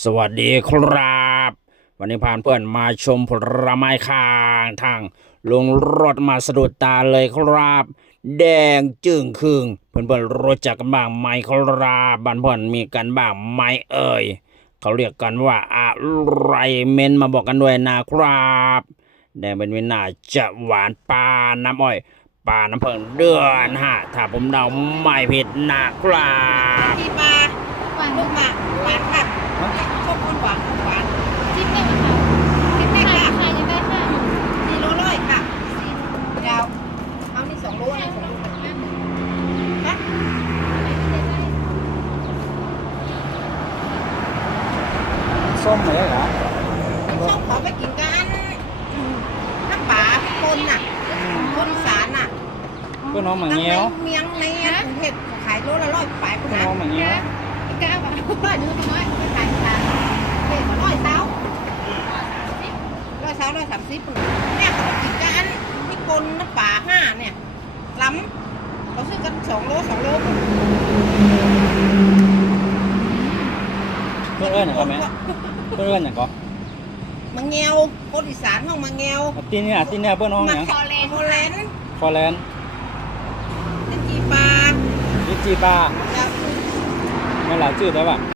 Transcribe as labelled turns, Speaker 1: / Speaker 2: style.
Speaker 1: สวัสดีครับวันนี้พาเพื่อนมาชมผลไม้ข้างทางลงรถมาสะดุดตาเลยครับแดงจึ้งครึ่งเพื่อนๆรู้จักกันบ้างไหมครับบ้านเพื่อนมีกันบ้างไหมเอ่ยเขาเรียกกันว่าอะไรเม้นมาบอกกันด้วยนะครับแดงเป็นวินาจะหวานปลาน้ำอ้อยปลาน้ำเพิงเดือนถ้าผมเดาไม่ผิดนะครับ
Speaker 2: ที่ปลาหวานลูกหมากหวานค่ะชอบคนหวานหวาน
Speaker 3: จิ้มได้ไหมคะ
Speaker 2: กินได้ค่ะ
Speaker 3: ขายยังได้ค่ะ
Speaker 2: 4 โลค่ะยาวเอานี่2 โลนะ2 โลนะ
Speaker 1: ส้มเลยเหรอ
Speaker 2: ชอบขอไปกินกันน้ำป่าคนน่ะคนอีสานน่ะ
Speaker 1: เพื่อนน้องหมาเงี้ยว
Speaker 2: เมียงในกรุงเทพขายโลละ100 ปลายคน
Speaker 1: เพื่อน
Speaker 2: นะ
Speaker 1: น้องหมาเงี้ยว
Speaker 3: ก้าวอ่ะ
Speaker 2: 100 นึงน้อยไปขายตลาดเด็กก็100 เท้า130เนี่ยเขาไปกินกันมีคนน้ำป่า5เนี่ยล้ำเขาซื้อกัน2 โล 2 โล
Speaker 1: เพื่อนเอิ้นอย่างก็แม่เพื่อนเอิ้นอย่างก็
Speaker 2: มังเงียวคนอีสานห้องมังเงียว
Speaker 1: ตีเนี่ยเพื่อนน้องอย่าง
Speaker 2: คอแลนด์
Speaker 1: ฟอร์แลนด์
Speaker 2: เป็นจีปลา
Speaker 1: ลิจีปลา
Speaker 2: จะ
Speaker 1: ไม่หลายชื่อได้ป่ะ